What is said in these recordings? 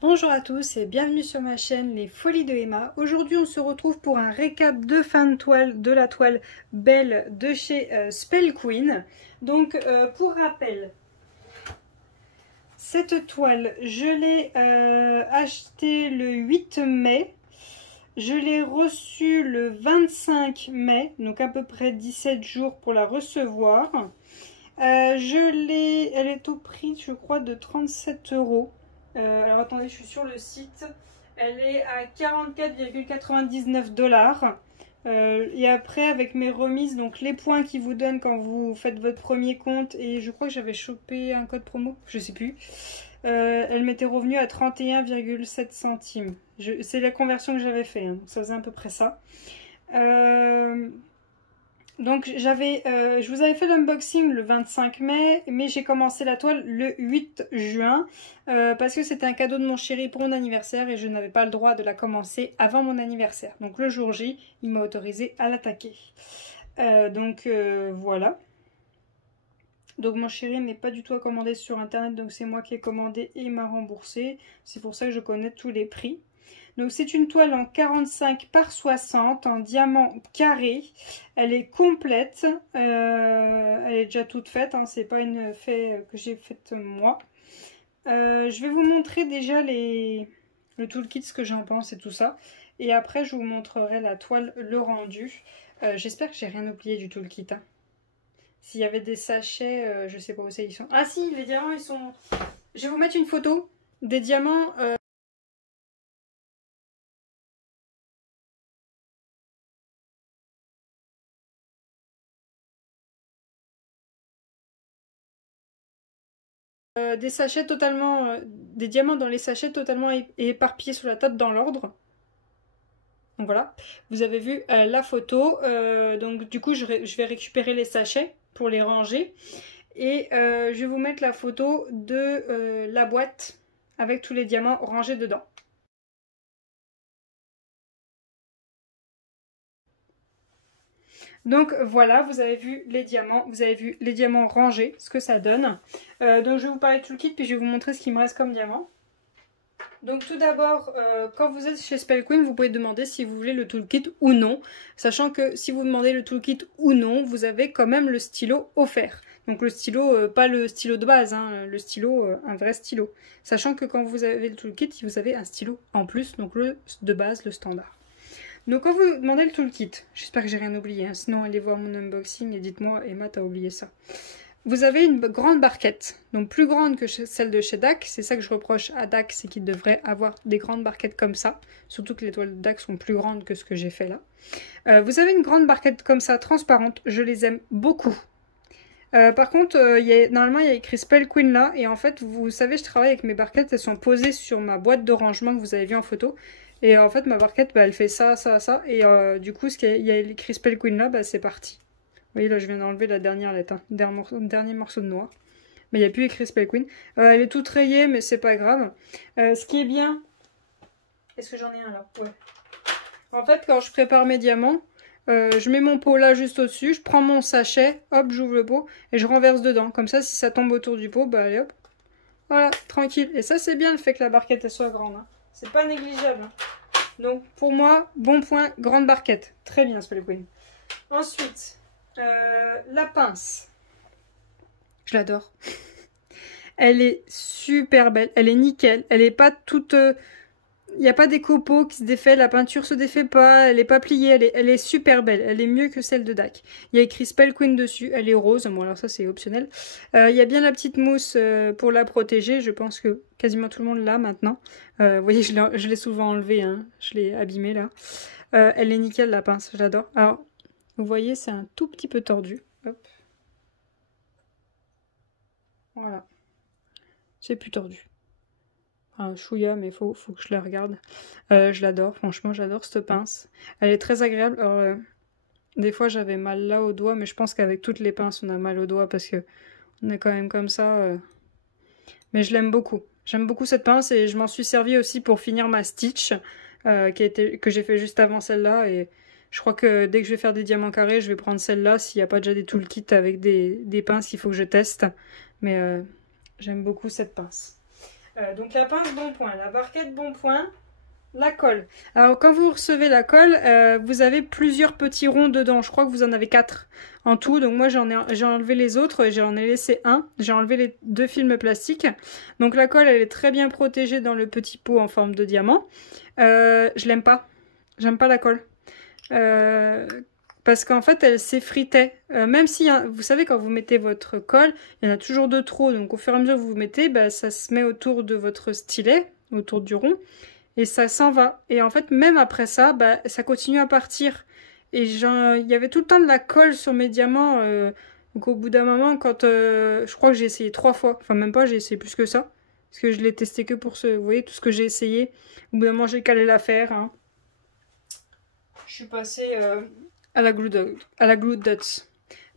Bonjour à tous et bienvenue sur ma chaîne Les Folies de Emma. Aujourd'hui on se retrouve pour un récap de fin de toile de la toile Belle de chez Spell Queen. Donc pour rappel, cette toile je l'ai achetée le 8 mai. Je l'ai reçue le 25 mai, donc à peu près 17 jours pour la recevoir. Elle est au prix je crois de 37 €. Alors attendez, je suis sur le site. Elle est à 44,99 $. Et après, avec mes remises, donc les points qu'ils vous donnent quand vous faites votre premier compte, et je crois que j'avais chopé un code promo, je sais plus. Elle m'était revenue à 31,7 centimes. C'est la conversion que j'avais fait, hein, ça faisait à peu près ça. Donc je vous avais fait l'unboxing le 25 mai, mais j'ai commencé la toile le 8 juin parce que c'était un cadeau de mon chéri pour mon anniversaire et je n'avais pas le droit de la commencer avant mon anniversaire. Donc le jour J, il m'a autorisé à l'attaquer. Voilà. Donc mon chéri n'est pas du tout à commander sur internet, donc c'est moi qui ai commandé et il m'a remboursé. C'est pour ça que je connais tous les prix. Donc c'est une toile en 45 par 60 en diamant carré. Elle est complète. Elle est déjà toute faite. Hein, c'est pas une fait que j'ai faite moi. Je vais vous montrer déjà le toolkit, ce que j'en pense et tout ça. Et après je vous montrerai la toile, le rendu. J'espère que j'ai rien oublié du toolkit. Hein. S'il y avait des sachets, je sais pas où c'est ils sont. Ah si, les diamants ils sont... Je vais vous mettre une photo des diamants... des sachets totalement, des diamants dans les sachets totalement éparpillés sur la table dans l'ordre. Donc voilà, vous avez vu la photo. Donc du coup, je vais récupérer les sachets pour les ranger. Et je vais vous mettre la photo de la boîte avec tous les diamants rangés dedans. Donc voilà, vous avez vu les diamants rangés, ce que ça donne. Donc je vais vous parler de tout le kit, puis je vais vous montrer ce qu'il me reste comme diamant. Donc tout d'abord, quand vous êtes chez Spell Queen, vous pouvez demander si vous voulez le toolkit ou non. Sachant que si vous demandez le toolkit ou non, vous avez quand même le stylo offert. Donc le stylo, pas le stylo de base, hein, le stylo, un vrai stylo. Sachant que quand vous avez le toolkit, vous avez un stylo en plus, donc le de base, le standard. Donc quand vous demandez le toolkit, j'espère que j'ai rien oublié, hein, sinon allez voir mon unboxing et dites-moi, Emma, t'as oublié ça. Vous avez une grande barquette, donc plus grande que celle de chez DAC. C'est ça que je reproche à DAC, c'est qu'il devrait avoir des grandes barquettes comme ça. Surtout que les toiles de DAC sont plus grandes que ce que j'ai fait là. Vous avez une grande barquette comme ça, transparente. Je les aime beaucoup. Par contre, normalement il y a écrit Spell Queen là. Et en fait, vous savez, je travaille avec mes barquettes. Elles sont posées sur ma boîte de rangement que vous avez vu en photo. Et en fait, ma barquette, elle fait ça, ça, ça. Et du coup, il y a écrit Spell Queen là, c'est parti. Vous voyez, là, je viens d'enlever la dernière lettre, hein, dernier morceau de noir. Mais il n'y a plus écrit Spell Queen. Elle est toute rayée, mais c'est pas grave. Ce qui est bien... Est-ce que j'en ai un là? Ouais. En fait, quand je prépare mes diamants, je mets mon pot là juste au-dessus, je prends mon sachet, hop, j'ouvre le pot et je renverse dedans. Comme ça, si ça tombe autour du pot, bah allez hop. Voilà, tranquille. Et ça, c'est bien le fait que la barquette elle soit grande. Hein. C'est pas négligeable. Hein. Donc, pour moi, bon point, grande barquette. Très bien, Spell Queen. Ensuite... la pince, je l'adore. Elle est super belle, elle est nickel, elle est pas toute... Il n'y a pas des copeaux qui se défait, la peinture se défait pas, elle est pas pliée, elle est super belle, elle est mieux que celle de DAC. Il y a écrit Spell Queen dessus, elle est rose, bon alors ça c'est optionnel. Il y a bien la petite mousse pour la protéger, je pense que quasiment tout le monde l'a maintenant. Vous voyez, je l'ai souvent enlevée, hein. Je l'ai abîmée là. Elle est nickel la pince, j'adore. Alors, vous voyez, c'est un tout petit peu tordu. Hop. Voilà. C'est plus tordu. Enfin, chouïa, mais faut que je la regarde. Je l'adore, franchement, j'adore cette pince. Elle est très agréable. Alors, des fois, j'avais mal là au doigt, mais je pense qu'avec toutes les pinces, on a mal au doigt parce que on est quand même comme ça. Mais je l'aime beaucoup. J'aime beaucoup cette pince et je m'en suis servi aussi pour finir ma Stitch que j'ai fait juste avant celle-là. Et je crois que dès que je vais faire des diamants carrés, je vais prendre celle-là s'il n'y a pas déjà des toolkits avec des pinces qu'il faut que je teste. Mais j'aime beaucoup cette pince. Donc la pince bon point, la barquette bon point, la colle. Alors quand vous recevez la colle, vous avez plusieurs petits ronds dedans. Je crois que vous en avez 4 en tout. Donc moi j'ai enlevé les autres, j'en ai laissé un. J'ai enlevé les 2 films plastiques. Donc la colle elle est très bien protégée dans le petit pot en forme de diamant. Je l'aime pas. J'aime pas la colle. Parce qu'en fait elle s'effritait. Même si, vous savez, quand vous mettez votre colle, il y en a toujours de trop. Donc au fur et à mesure que vous mettez, bah, ça se met autour de votre stylet, autour du rond. Et ça s'en va. Et en fait, même après ça, bah, ça continue à partir. Et il y avait tout le temps de la colle sur mes diamants. Donc au bout d'un moment, quand je crois que j'ai essayé 3 fois. Enfin, même pas, j'ai essayé plus que ça. Parce que je l'ai testé que pour ce... Vous voyez, tout ce que j'ai essayé. Au bout d'un moment, j'ai calé l'affaire. Hein. Je suis passée à la glue dots.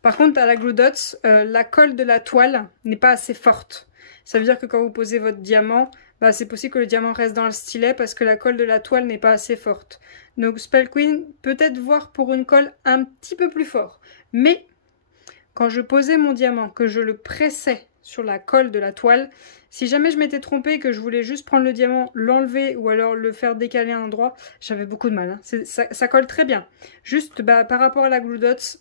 Par contre, à la glue dots, la colle de la toile n'est pas assez forte. Ça veut dire que quand vous posez votre diamant... Bah, c'est possible que le diamant reste dans le stylet parce que la colle de la toile n'est pas assez forte. Donc Spell Queen, peut-être voir pour une colle un petit peu plus fort. Mais quand je posais mon diamant, que je le pressais sur la colle de la toile, si jamais je m'étais trompée et que je voulais juste prendre le diamant, l'enlever ou alors le faire décaler à un endroit, j'avais beaucoup de mal. Hein. Ça colle très bien. Juste bah, par rapport à la glue dots,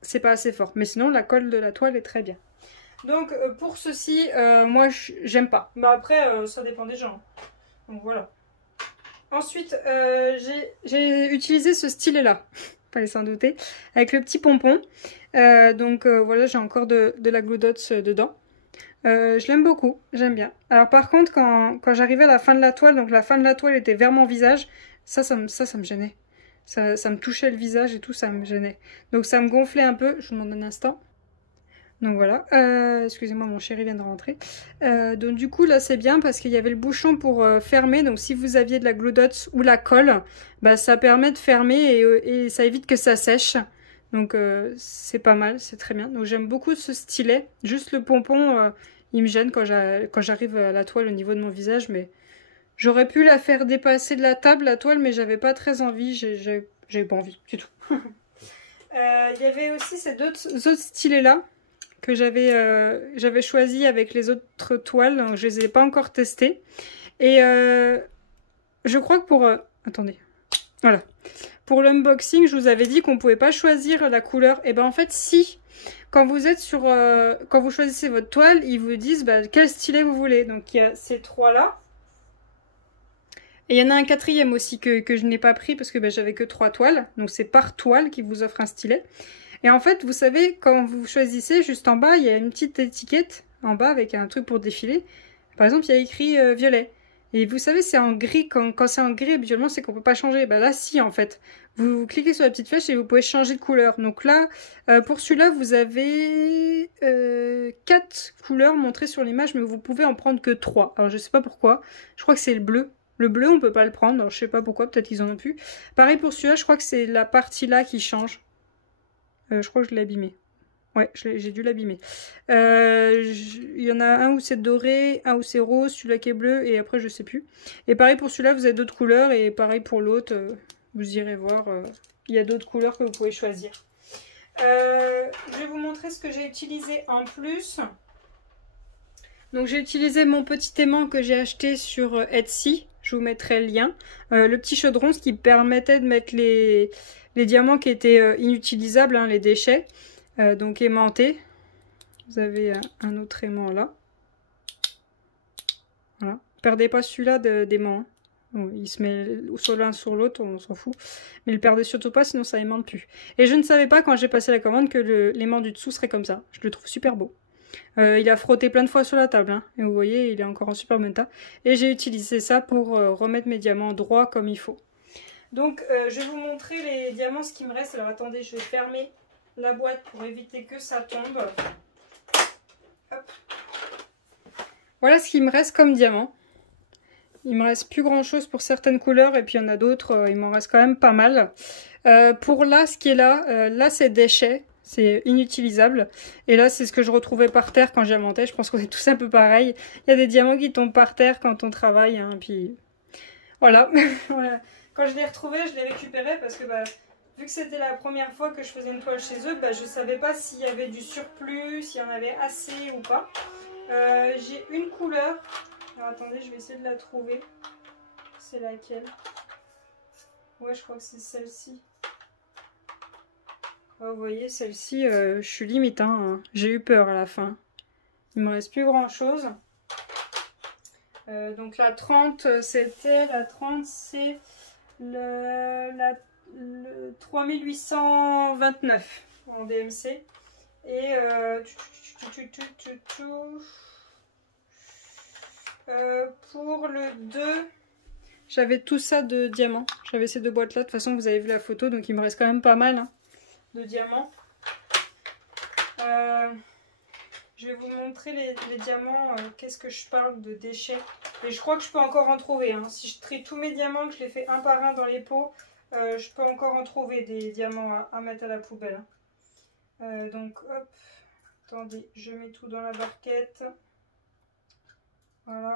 c'est pas assez fort. Mais sinon, la colle de la toile est très bien. Donc pour ceci, moi j'aime pas. Mais après, ça dépend des gens. Donc voilà. Ensuite, j'ai utilisé ce stylet-là. Fallait s'en douter. Avec le petit pompon. Donc voilà, j'ai encore de la glue dots dedans. Je l'aime beaucoup, j'aime bien. Alors par contre, quand j'arrivais à la fin de la toile, donc la fin de la toile était vers mon visage, ça me gênait. Ça me touchait le visage et tout, ça me gênait. Donc ça me gonflait un peu. Je vous demande un instant. Donc voilà, excusez-moi, mon chéri vient de rentrer. Donc du coup là c'est bien parce qu'il y avait le bouchon pour fermer. Donc si vous aviez de la glue dots ou la colle, bah, ça permet de fermer et ça évite que ça sèche. Donc c'est pas mal, c'est très bien. Donc j'aime beaucoup ce stylet. Juste le pompon, il me gêne quand j'arrive à la toile au niveau de mon visage. Mais j'aurais pu la faire dépasser de la table, la toile, mais j'avais pas très envie. J'ai pas envie, c'est tout. Il y avait aussi ces autres stylets là que j'avais choisi avec les autres toiles. Donc je les ai pas encore testées. Et je crois que pour... attendez. Voilà. Pour l'unboxing, je vous avais dit qu'on pouvait pas choisir la couleur. Et ben en fait, si. Quand vous êtes sur... quand vous choisissez votre toile, ils vous disent bah, quel stylet vous voulez. Donc il y a ces trois là. Et il y en a un quatrième aussi que je n'ai pas pris parce que bah, j'avais que 3 toiles. Donc c'est par toile qui vous offre un stylet. Et en fait, vous savez, quand vous choisissez, juste en bas, il y a une petite étiquette en bas avec un truc pour défiler. Par exemple, il y a écrit violet. Et vous savez, c'est en gris. Quand c'est en gris, habituellement, c'est qu'on peut pas changer. Bah là, si, en fait. Vous cliquez sur la petite flèche et vous pouvez changer de couleur. Donc là, pour celui-là, vous avez 4 couleurs montrées sur l'image, mais vous pouvez en prendre que 3. Alors, je sais pas pourquoi. Je crois que c'est le bleu. Le bleu, on peut pas le prendre. Alors, je sais pas pourquoi. Peut-être qu'ils en ont plus. Pareil pour celui-là, je crois que c'est la partie là qui change. Je crois que je l'ai abîmé. Ouais, j'ai dû l'abîmer. Il y en a un où c'est doré, un où c'est rose, celui-là qui est bleu, et après je sais plus. Et pareil pour celui-là, vous avez d'autres couleurs, et pareil pour l'autre, vous irez voir, il y a d'autres couleurs que vous pouvez choisir. Je vais vous montrer ce que j'ai utilisé en plus. Donc j'ai utilisé mon petit aimant que j'ai acheté sur Etsy. Je vous mettrai le lien. Le petit chaudron, ce qui permettait de mettre les diamants qui étaient inutilisables, hein, les déchets. Donc aimantés. Vous avez un autre aimant là. Voilà. Perdez pas celui-là d'aimant. Hein. Bon, il se met sur l'un sur l'autre, on s'en fout. Mais le perdez surtout pas, sinon ça aimante plus. Et je ne savais pas quand j'ai passé la commande que l'aimant du dessous serait comme ça. Je le trouve super beau. Il a frotté plein de fois sur la table. Hein. Et vous voyez, il est encore en super bon état. Et j'ai utilisé ça pour remettre mes diamants droits comme il faut. Donc je vais vous montrer les diamants, ce qui me reste. Alors attendez, je vais fermer la boîte pour éviter que ça tombe. Hop. Voilà ce qui me reste comme diamant. Il me reste plus grand chose pour certaines couleurs et puis il y en a d'autres, il m'en reste quand même pas mal. Pour là, ce qui est là, là c'est déchets, c'est inutilisable. Et là c'est ce que je retrouvais par terre quand j'aimantais. Je pense qu'on est tous un peu pareil. Il y a des diamants qui tombent par terre quand on travaille. Hein, puis voilà. Voilà. Quand je les retrouvais, je les récupérais parce que bah, vu que c'était la première fois que je faisais une toile chez eux, bah, je ne savais pas s'il y avait du surplus, s'il y en avait assez ou pas. J'ai une couleur Alors attendez, je vais essayer de la trouver. C'est laquelle? Ouais, je crois que c'est celle-ci. Oh, vous voyez, celle-ci, je suis limite, hein. J'ai eu peur à la fin. Il me reste plus grand-chose. Donc la 30, c'était... La 30, c'est le 3829 en DMC. Et pour le 2, j'avais tout ça de diamants. J'avais ces deux boîtes-là. De toute façon, vous avez vu la photo, donc il me reste quand même pas mal, hein, de diamants. Je vais vous montrer les diamants. Qu'est-ce que je parle de déchets? Et je crois que je peux encore en trouver. Hein. Si je trie tous mes diamants, que je les fais un par un dans les pots, je peux encore en trouver des diamants à mettre à la poubelle. Donc, hop. Attendez, je mets tout dans la barquette. Voilà.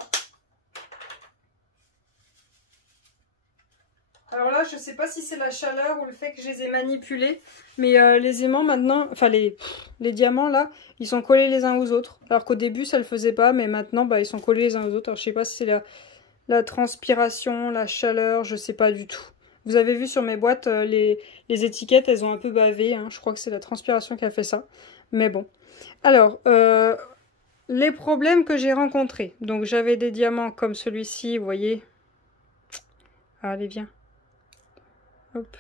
Alors là, je sais pas si c'est la chaleur ou le fait que je les ai manipulés, mais les aimants maintenant, enfin les diamants là, ils sont collés les uns aux autres. Alors qu'au début ça le faisait pas, mais maintenant bah, ils sont collés les uns aux autres. Alors je sais pas si c'est la transpiration, la chaleur, je sais pas du tout. Vous avez vu sur mes boîtes, les étiquettes, elles ont un peu bavé, hein. Je crois que c'est la transpiration qui a fait ça. Mais bon. Alors, les problèmes que j'ai rencontrés. Donc j'avais des diamants comme celui-ci, vous voyez. Allez, viens. Hop.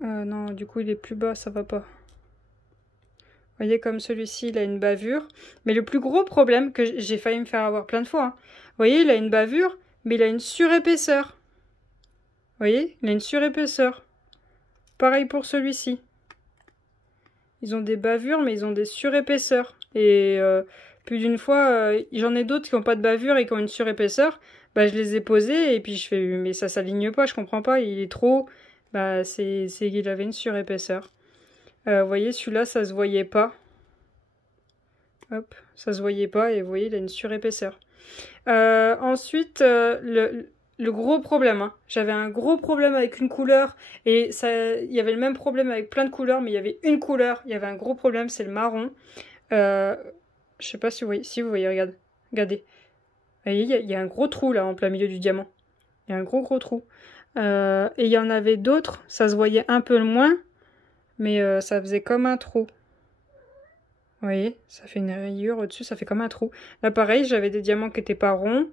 Non, du coup, il est plus bas, ça va pas. Vous voyez, comme celui-ci, il a une bavure. Mais le plus gros problème, que j'ai failli me faire avoir plein de fois, hein. Vous voyez, il a une bavure, mais il a une surépaisseur. Vous voyez, il a une surépaisseur. Pareil pour celui-ci. Ils ont des bavures, mais ils ont des surépaisseurs. Et plus d'une fois, j'en ai d'autres qui n'ont pas de bavure et qui ont une surépaisseur. Bah, je les ai posés et puis je fais, mais ça s'aligne pas, je comprends pas, il est trop. Bah, c'est qu'il avait une surépaisseur. Vous voyez, celui-là, ça se voyait pas. Hop, ça se voyait pas et vous voyez, il a une surépaisseur. Ensuite, le gros problème, hein. J'avais un gros problème avec une couleur et il y avait le même problème avec plein de couleurs, mais il y avait une couleur, il y avait un gros problème, c'est le marron. Je sais pas si vous voyez, regardez. Vous voyez, il y a un gros trou là en plein milieu du diamant. Il y a un gros trou. Et il y en avait d'autres, ça se voyait un peu moins, mais ça faisait comme un trou. Vous voyez, ça fait une rayure au-dessus, ça fait comme un trou. Là pareil, j'avais des diamants qui n'étaient pas ronds.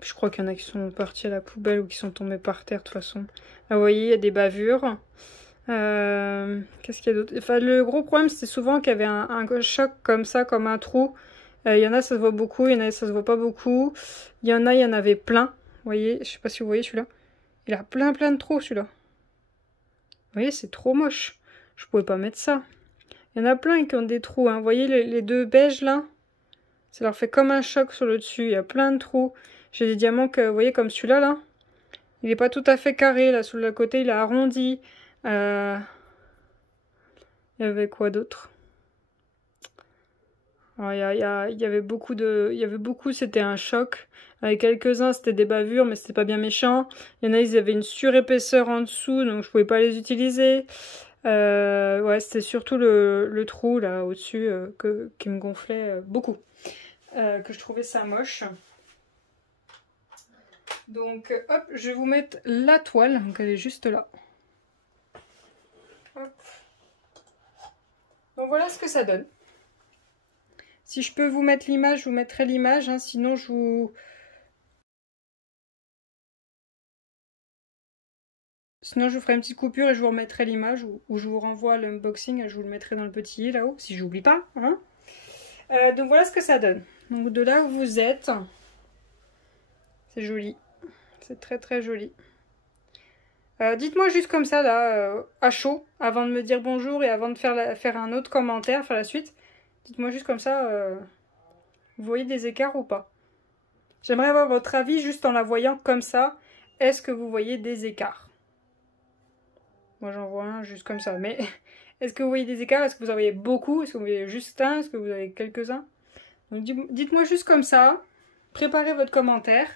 Je crois qu'il y en a qui sont partis à la poubelle ou qui sont tombés par terre de toute façon. Là, vous voyez, il y a des bavures. Qu'est-ce qu'il y a d'autre? Enfin, le gros problème, c'était souvent qu'il y avait un choc comme ça, comme un trou. Il y en a, ça se voit beaucoup, il y en a, ça se voit pas beaucoup. Il y en avait plein. Vous voyez, je sais pas si vous voyez celui-là. Il a plein de trous, celui-là. Vous voyez, c'est trop moche. Je pouvais pas mettre ça. Il y en a plein qui ont des trous, hein. Vous voyez les deux beiges, là? Ça leur fait comme un choc sur le dessus. Il y a plein de trous. J'ai des diamants que, vous voyez, comme celui-là, là. Il est pas tout à fait carré, là. Sur le côté, il est arrondi. Il y avait quoi d'autre? Alors, il y avait beaucoup, c'était un choc. Avec quelques-uns, c'était des bavures, mais c'était pas bien méchant. Il y en a, ils avaient une surépaisseur en dessous, donc je pouvais pas les utiliser. Ouais, c'était surtout le trou, là, au-dessus, qui me gonflait beaucoup. Que je trouvais ça moche. Donc, hop, je vais vous mettre la toile. Donc, elle est juste là. Hop. Donc, voilà ce que ça donne. Si je peux vous mettre l'image, je vous mettrai l'image. Hein, sinon, je vous ferai une petite coupure et je vous remettrai l'image. Ou je vous renvoie l'unboxing et je vous le mettrai dans le petit i là-haut. Si j'oublie pas. Hein. Donc, voilà ce que ça donne. Donc, de là où vous êtes, c'est joli. C'est très joli. Dites-moi juste comme ça, là, à chaud, avant de me dire bonjour et avant de faire un autre commentaire, faire la suite. Dites-moi juste comme ça, vous voyez des écarts ou pas? J'aimerais avoir votre avis juste en la voyant comme ça. Est-ce que vous voyez des écarts? Moi j'en vois un juste comme ça, mais est-ce que vous voyez des écarts? Est-ce que vous en voyez beaucoup? Est-ce que vous voyez juste un? Est-ce que vous avez quelques-uns? Donc dites-moi juste comme ça. Préparez votre commentaire.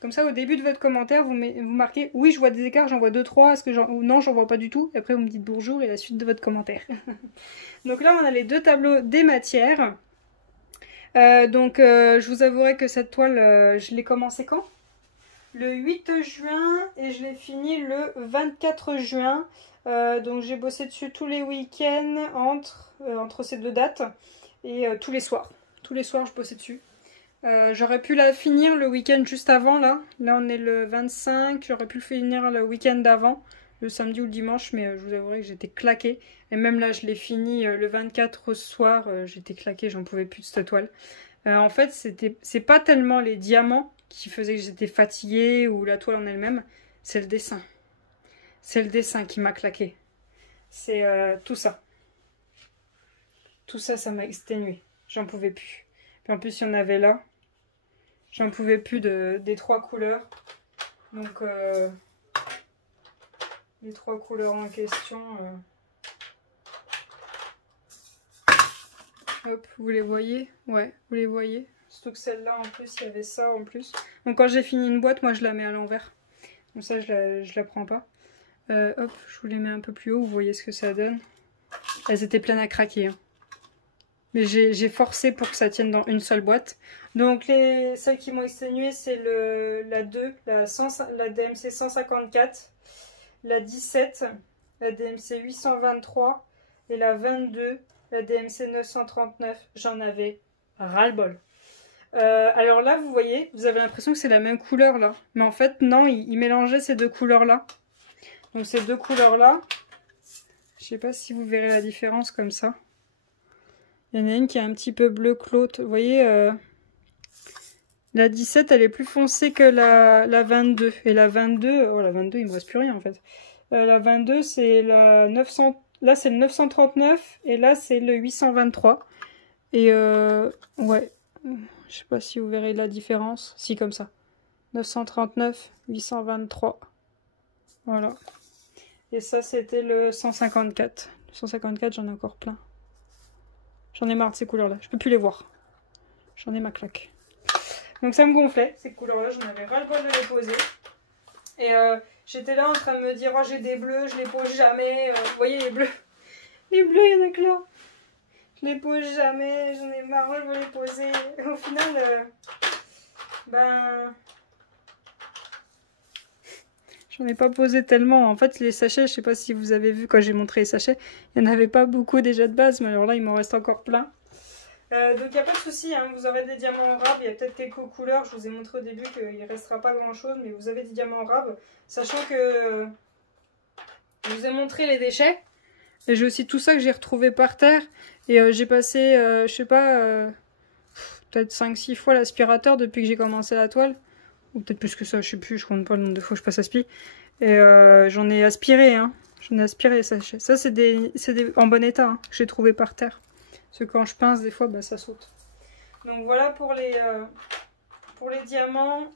Comme ça, au début de votre commentaire, vous marquez « Oui, je vois des écarts, j'en vois 2-3. Est-ce que ou non, j'en vois pas du tout ?» Et après, vous me dites « Bonjour » et la suite de votre commentaire. Donc là, on a les deux tableaux des matières. Je vous avouerai que cette toile, je l'ai commencé quand? Le 8 juin et je l'ai fini le 24 juin. Donc j'ai bossé dessus tous les week-ends entre ces deux dates et tous les soirs. Tous les soirs je bossais dessus. J'aurais pu la finir le week-end juste avant là. Là on est le 25, j'aurais pu le finir le week-end d'avant, le samedi ou le dimanche, mais je vous avouerai que j'étais claquée. Et même là je l'ai fini le 24 au soir, j'étais claquée, j'en pouvais plus de cette toile. En fait c'est pas tellement les diamants qui faisaient que j'étais fatiguée ou la toile en elle-même, c'est le dessin. C'est le dessin qui m'a claqué. C'est tout ça. Tout ça, ça m'a exténué. J'en pouvais plus. Puis en plus, il y en avait là. J'en pouvais plus des trois couleurs. Donc, les trois couleurs en question. Hop, vous les voyez? Ouais, vous les voyez? Surtout que celle-là, en plus, il y avait ça en plus. Donc, quand j'ai fini une boîte, moi, je la mets à l'envers. Donc ça, je la prends pas. Hop, je vous les mets un peu plus haut, vous voyez ce que ça donne. Elles étaient pleines à craquer. Hein. Mais j'ai forcé pour que ça tienne dans une seule boîte. Donc celles qui m'ont exténué, c'est la 2, la DMC 154, la 17, la DMC 823 et la 22, la DMC 939. J'en avais ras-le-bol. Alors là, vous voyez, vous avez l'impression que c'est la même couleur là. Mais en fait, non, il mélangeait ces deux couleurs là. Donc ces deux couleurs là, je sais pas si vous verrez la différence comme ça. Il y en a une qui est un petit peu bleu que l'autre. Vous voyez, la 17 elle est plus foncée que la 22. Et la 22, oh la 22 il me reste plus rien en fait. La 22 c'est la 900, là c'est le 939 et là c'est le 823. Et ouais, je sais pas si vous verrez la différence. Si comme ça. 939, 823. Voilà. Et ça, c'était le 154. Le 154, j'en ai encore plein. J'en ai marre de ces couleurs-là. Je peux plus les voir. J'en ai ma claque. Donc ça me gonflait, ces couleurs-là. J'en avais ras-le-bol de les poser. Et j'étais là en train de me dire, oh, j'ai des bleus, je les pose jamais. Vous voyez, les bleus. Les bleus, il y en a que là. Je les pose jamais. J'en ai marre, je veux les poser. Et au final, j'en ai pas posé tellement. En fait, les sachets, je sais pas si vous avez vu quand j'ai montré les sachets, il n'y en avait pas beaucoup déjà de base, mais alors là, il m'en reste encore plein. Donc, il n'y a pas de souci, hein, vous aurez des diamants en rab. Il y a peut-être quelques couleurs. Je vous ai montré au début qu'il ne restera pas grand-chose, mais vous avez des diamants en rab. Sachant que je vous ai montré les déchets. Et j'ai aussi tout ça que j'ai retrouvé par terre. Et j'ai passé, je sais pas, peut-être 5-6 fois l'aspirateur depuis que j'ai commencé la toile. Ou peut-être plus que ça, je sais plus, je compte pas le nombre de fois que je passe aspi. Et j'en ai aspiré, hein. J'en ai aspiré, ça c'est des en bon état, hein, que j'ai trouvé par terre. Parce que quand je pince, des fois, bah, ça saute. Donc voilà pour les diamants.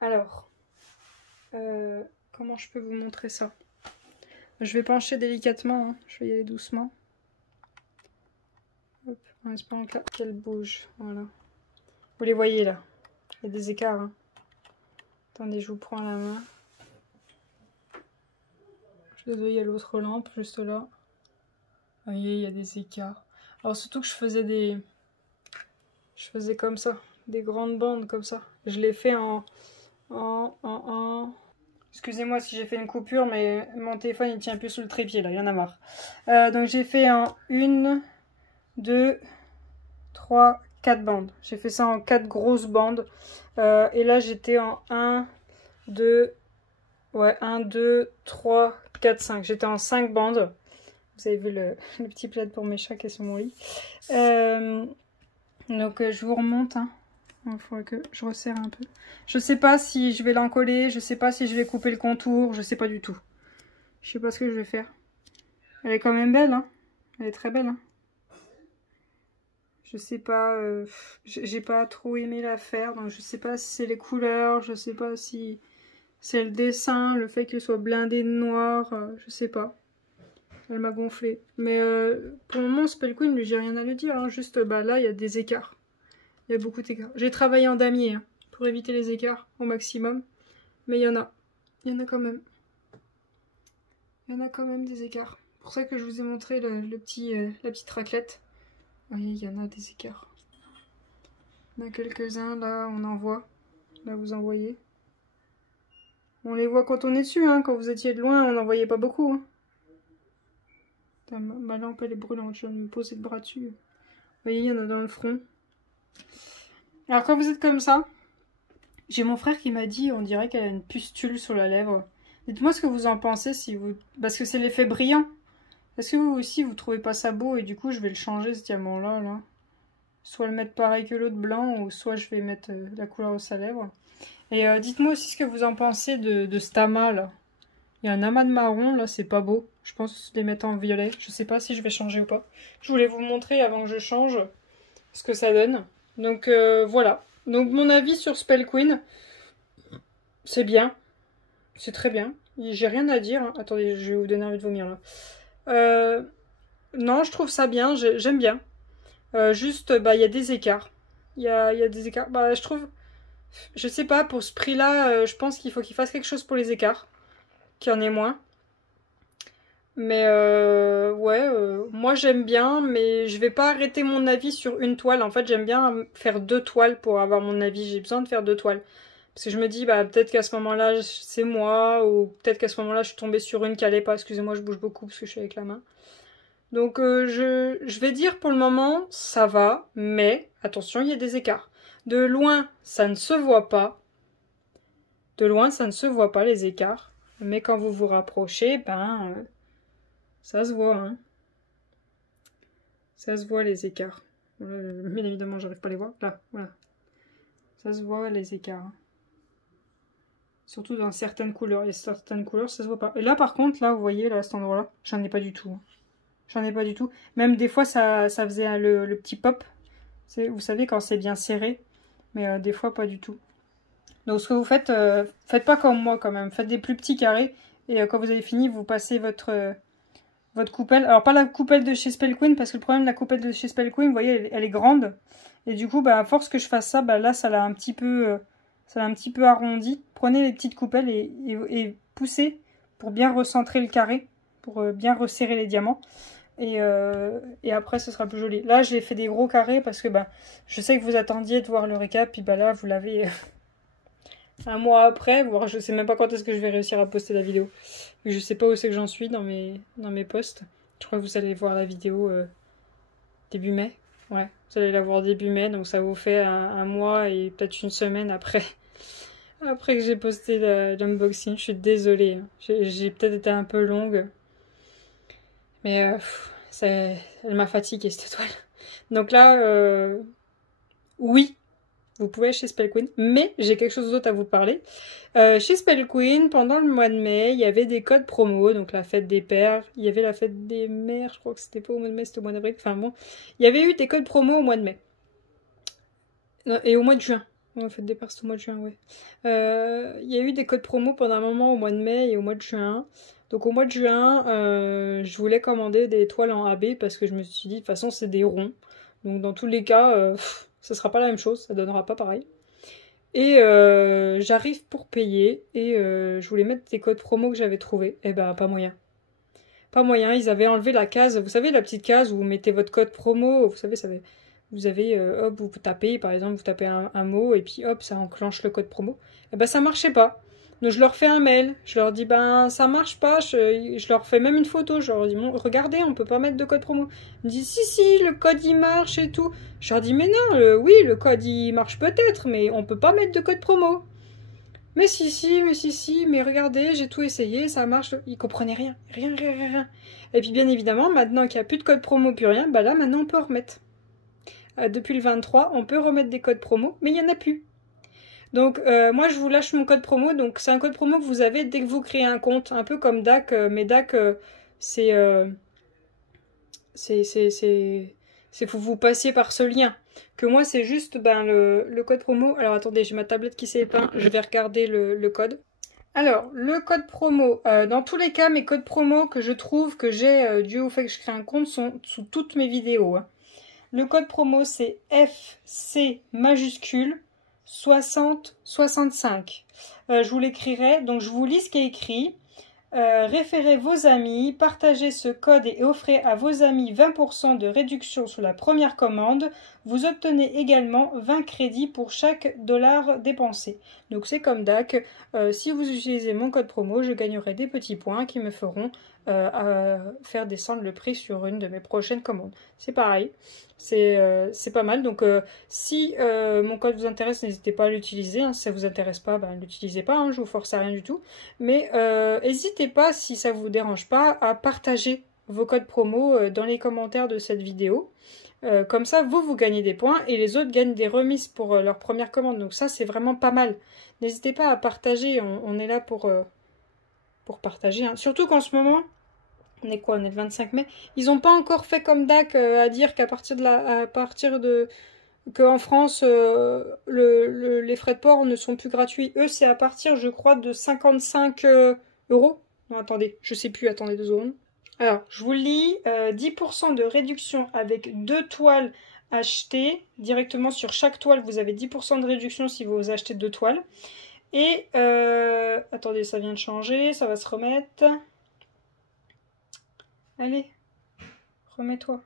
Alors, comment je peux vous montrer ça? Je vais pencher délicatement, hein. Je vais y aller doucement. Hop, en espérant qu'elle bouge, voilà. Vous les voyez là, il y a des écarts. Hein. Attendez, je vous prends la main. Je suis désolée, il y a l'autre lampe juste là. Vous voyez, il y a des écarts. Alors surtout que je faisais comme ça, des grandes bandes comme ça. Je l'ai fait en... Excusez-moi si j'ai fait une coupure, mais mon téléphone il tient plus sous le trépied là, il y en a marre. Donc j'ai fait en 1, 2, 3, 4 bandes. J'ai fait ça en 4 grosses bandes. Et là j'étais en 1, 2, 3, 4, 5. J'étais en 5 bandes. Vous avez vu le petit plaid pour mes chats qui est sur mon lit. Donc je vous remonte. Hein. Il faudrait que je resserre un peu. Je sais pas si je vais l'encoller. Je sais pas si je vais couper le contour. Je sais pas du tout. Je sais pas ce que je vais faire. Elle est quand même belle. Hein. Elle est très belle. Hein. Je sais pas. J'ai pas trop aimé la faire. Donc je sais pas si c'est les couleurs. Je sais pas si c'est le dessin. Le fait qu'elle soit blindée de noir. Je sais pas. Elle m'a gonflé. Mais pour le moment, Spell Queen, j'ai rien à lui dire. Hein. Juste, bah là, il y a des écarts. Il y a beaucoup d'écarts. J'ai travaillé en damier hein, pour éviter les écarts au maximum. Mais il y en a. Il y en a quand même. Il y en a quand même des écarts. pour ça que je vous ai montré la petite raclette. Vous voyez, il y en a des écarts. Il y en a quelques-uns, là, on en voit. Là, vous en voyez. On les voit quand on est dessus, hein. Quand vous étiez de loin, on n'en voyait pas beaucoup. Hein. Putain, ma lampe, elle est brûlante. Je viens de me poser le bras dessus. Vous voyez, il y en a dans le front. Alors, quand vous êtes comme ça, j'ai mon frère qui m'a dit, on dirait qu'elle a une pustule sur la lèvre. Dites-moi ce que vous en pensez, si vous... parce que c'est l'effet brillant. Est-ce que vous aussi, vous trouvez pas ça beau? Et du coup, je vais le changer, ce diamant-là, là. Soit le mettre pareil que l'autre blanc, ou soit je vais mettre la couleur de sa lèvre. Et dites-moi aussi ce que vous en pensez de cet amas, là. Il y a un amas de marron, là, c'est pas beau. Je pense les mettre en violet. Je sais pas si je vais changer ou pas. Je voulais vous montrer, avant que je change, ce que ça donne. Donc, voilà. Donc, mon avis sur Spell Queen, c'est bien. C'est très bien. J'ai rien à dire. Hein. Attendez, je vais vous donner envie de vomir, là. Non, je trouve ça bien. J'aime bien. Juste, bah, il y a des écarts. Il y a des écarts. Bah, je trouve... Je sais pas, pour ce prix-là, je pense qu'il faut qu'il fasse quelque chose pour les écarts. Qu'il y en ait moins. Mais ouais, moi j'aime bien, mais je vais pas arrêter mon avis sur une toile. En fait, j'aime bien faire 2 toiles pour avoir mon avis. J'ai besoin de faire 2 toiles. Parce que je me dis, bah peut-être qu'à ce moment-là, c'est moi, ou peut-être qu'à ce moment-là, je suis tombée sur une qui allait pas. Excusez-moi, je bouge beaucoup parce que je suis avec la main. Donc je vais dire pour le moment, ça va, mais attention, il y a des écarts. De loin, ça ne se voit pas. De loin, ça ne se voit pas, les écarts. Mais quand vous vous rapprochez, ben, ça se voit. Hein. Ça se voit, les écarts. Bien évidemment, j'arrive pas à les voir. Là, voilà. Ça se voit, les écarts. Surtout dans certaines couleurs. Il y a certaines couleurs, ça se voit pas. Et là, par contre, là, vous voyez, là, à cet endroit-là, j'en ai pas du tout. J'en ai pas du tout. Même des fois, ça faisait le petit pop. Vous savez, quand c'est bien serré. Mais des fois, pas du tout. Donc, ce que vous faites, faites pas comme moi, quand même. Faites des plus petits carrés. Et quand vous avez fini, vous passez votre coupelle. Alors, pas la coupelle de chez Spell Queen, parce que le problème de la coupelle de chez Spell Queen, vous voyez, elle est grande. Et du coup, bah, à force que je fasse ça, bah, là, ça l'a un petit peu arrondi. Prenez les petites coupelles et poussez pour bien recentrer le carré, pour bien resserrer les diamants. Et après, ce sera plus joli. Là, j'ai fait des gros carrés parce que bah, je sais que vous attendiez de voir le récap. Puis bah, là, vous l'avez un mois après. Voire je sais même pas quand est-ce que je vais réussir à poster la vidéo. Je sais pas où c'est que j'en suis dans mes posts. Je crois que vous allez voir la vidéo début mai. Ouais, vous allez la voir début mai. Donc ça vous fait un mois et peut-être une semaine après. Après que j'ai posté l'unboxing. Je suis désolée. Hein. J'ai peut-être été un peu longue. Mais elle m'a fatiguée, cette toile. Donc là, oui, vous pouvez chez Spell Queen, mais j'ai quelque chose d'autre à vous parler. Chez Spell Queen, pendant le mois de mai, il y avait des codes promo, donc la fête des pères, il y avait la fête des mères, je crois que c'était pas au mois de mai, c'était au mois d'avril, enfin bon. Il y avait eu des codes promo au mois de mai. Et au mois de juin. La fête des pères, c'était au mois de juin, ouais. Il y a eu des codes promo pendant un moment au mois de mai et au mois de juin. Donc au mois de juin, je voulais commander des toiles en AB parce que je me suis dit, de toute façon, c'est des ronds. Donc dans tous les cas, ça sera pas la même chose, ça donnera pas pareil. Et j'arrive pour payer et je voulais mettre des codes promo que j'avais trouvés. Et ben, pas moyen. Pas moyen, ils avaient enlevé la case, vous savez, la petite case où vous mettez votre code promo, vous savez, vous avez, hop, vous tapez, par exemple, vous tapez un mot et puis hop, ça enclenche le code promo. Et ben, ça marchait pas. Donc je leur fais un mail, je leur dis ben ça marche pas, je leur fais même une photo, je leur dis bon, regardez, on peut pas mettre de code promo. Ils me disent si le code il marche et tout. Je leur dis mais non, oui le code il marche peut-être, mais on peut pas mettre de code promo. Mais si, mais regardez, j'ai tout essayé, ça marche. Ils comprenaient rien. Et puis bien évidemment, maintenant qu'il n'y a plus de code promo, plus rien, bah là maintenant on peut en remettre. Depuis le 23, on peut remettre des codes promo, mais il n'y en a plus. Donc moi je vous lâche mon code promo, donc c'est un code promo que vous avez dès que vous créez un compte, un peu comme DAC, mais DAC c'est faut vous passiez par ce lien. Que moi c'est juste ben, le code promo. Alors attendez, j'ai ma tablette qui s'est éteinte, je vais regarder le code. Alors le code promo, dans tous les cas mes codes promo que je trouve que j'ai dû au fait que je crée un compte sont sous toutes mes vidéos. Hein. Le code promo c'est FC majuscule 60-65. Je vous l'écrirai, donc je vous lis ce qui est écrit. Référez vos amis, partagez ce code et offrez à vos amis 20% de réduction sur la première commande. Vous obtenez également 20 crédits pour chaque dollar dépensé. Donc c'est comme DAC, si vous utilisez mon code promo, je gagnerai des petits points qui me feront faire descendre le prix sur une de mes prochaines commandes. C'est pareil, c'est pas mal. Donc si mon code vous intéresse, n'hésitez pas à l'utiliser. Hein. Si ça vous intéresse pas, ben, l'utilisez pas, hein, je vous force à rien du tout. Mais n'hésitez pas, si ça vous dérange pas, à partager vos codes promo dans les commentaires de cette vidéo. Comme ça, vous gagnez des points et les autres gagnent des remises pour leur première commande. Donc ça, c'est vraiment pas mal. N'hésitez pas à partager, on est là pour partager. Hein. Surtout qu'en ce moment, on est quoi? On est le 25 mai. Ils n'ont pas encore fait comme DAC à dire qu'à partir de qu'en France, les frais de port ne sont plus gratuits. Eux, c'est à partir, je crois, de 55 euros. Non, attendez, je sais plus, attendez 2 secondes. Alors, je vous le lis, 10% de réduction avec 2 toiles achetées. Directement sur chaque toile, vous avez 10% de réduction si vous achetez 2 toiles. Et, attendez, ça vient de changer, ça va se remettre. Allez, remets-toi.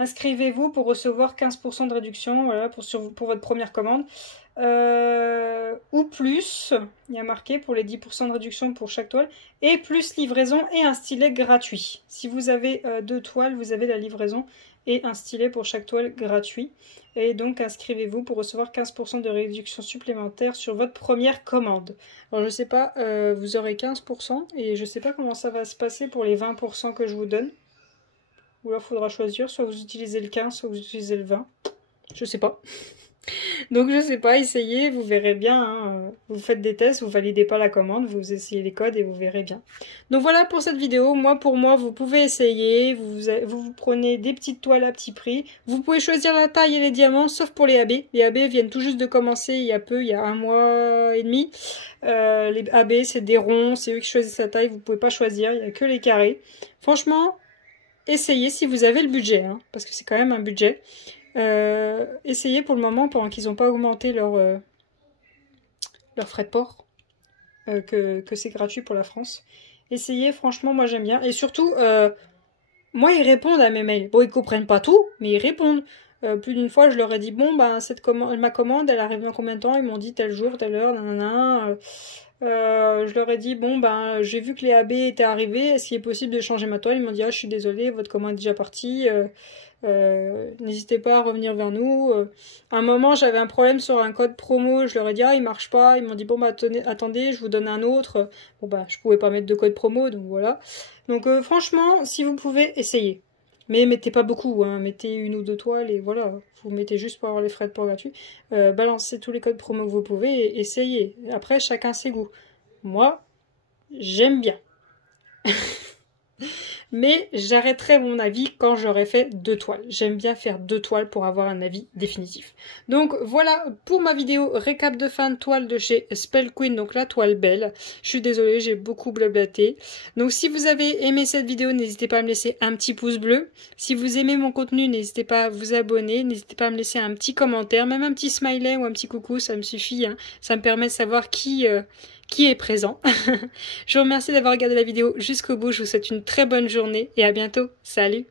Inscrivez-vous pour recevoir 15% de réduction, voilà, pour votre première commande. Ou plus, il y a marqué pour les 10% de réduction pour chaque toile. Et plus livraison et un stylet gratuit. Si vous avez 2 toiles, vous avez la livraison et un stylet pour chaque toile gratuit. Et donc inscrivez-vous pour recevoir 15% de réduction supplémentaire sur votre première commande. Alors je sais pas, vous aurez 15% et je sais pas comment ça va se passer pour les 20% que je vous donne. Ou alors il faudra choisir, soit vous utilisez le 15, soit vous utilisez le 20. Je sais pas. Donc je sais pas, essayez, vous verrez bien. Hein. Vous faites des tests, vous validez pas la commande, vous essayez les codes et vous verrez bien. Donc voilà pour cette vidéo. Pour moi, vous pouvez essayer. Vous prenez des petites toiles à petit prix. Vous pouvez choisir la taille et les diamants, sauf pour les AB. Les AB viennent tout juste de commencer il y a 1 mois et demi. Les AB, c'est des ronds, c'est eux qui choisissent la taille. Vous pouvez pas choisir, il n'y a que les carrés. Franchement, essayez si vous avez le budget, hein, parce que c'est quand même un budget. Essayez pour le moment pendant qu'ils n'ont pas augmenté leur frais de port, que c'est gratuit pour la France. Essayez, franchement, moi j'aime bien. Et surtout, moi ils répondent à mes mails. Bon, ils comprennent pas tout, mais ils répondent. Plus d'une fois, je leur ai dit, bon, ben, ma commande, elle arrive dans combien de temps? Ils m'ont dit tel jour, telle heure, nanana. Je leur ai dit, bon, ben, j'ai vu que les AB étaient arrivés, est-ce qu'il est possible de changer ma toile? Ils m'ont dit, ah, je suis désolée, votre commande est déjà partie. N'hésitez pas à revenir vers nous. À un moment j'avais un problème sur un code promo, je leur ai dit ah il marche pas, ils m'ont dit bon bah attendez je vous donne un autre. Bon bah je pouvais pas mettre de code promo donc voilà. Donc franchement si vous pouvez essayez, mais mettez pas beaucoup, hein. Mettez 1 ou 2 toiles et voilà, vous mettez juste pour avoir les frais de port gratuits. Balancez tous les codes promo que vous pouvez et essayez. Après chacun ses goûts. Moi j'aime bien. Mais j'arrêterai mon avis quand j'aurai fait 2 toiles. J'aime bien faire 2 toiles pour avoir un avis définitif. Donc voilà pour ma vidéo récap de fin de toile de chez Spell Queen, donc la toile belle. Je suis désolée, j'ai beaucoup blablaté. Donc si vous avez aimé cette vidéo, n'hésitez pas à me laisser un petit pouce bleu. Si vous aimez mon contenu, n'hésitez pas à vous abonner. N'hésitez pas à me laisser un petit commentaire, même un petit smiley ou un petit coucou, ça me suffit. Hein. Ça me permet de savoir qui est présent. Je vous remercie d'avoir regardé la vidéo jusqu'au bout. Je vous souhaite une très bonne journée et à bientôt. Salut!